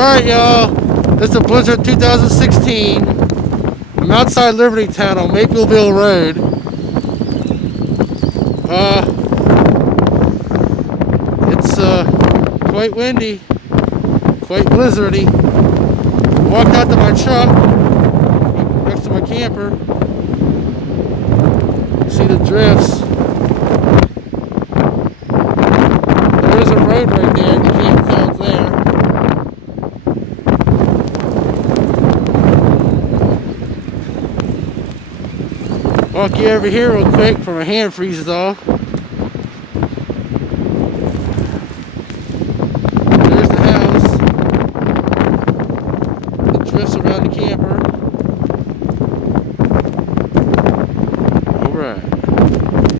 Alright, y'all. This is Blizzard 2016. I'm outside Liberty Town on Mapleville Road. It's quite windy, quite blizzardy. Walked out to my truck next to my camper. See the drifts. There is a road right there. You can't tell it's there. Walk you over here real quick before my hand freezes off. There's the house. The drifts around the camper.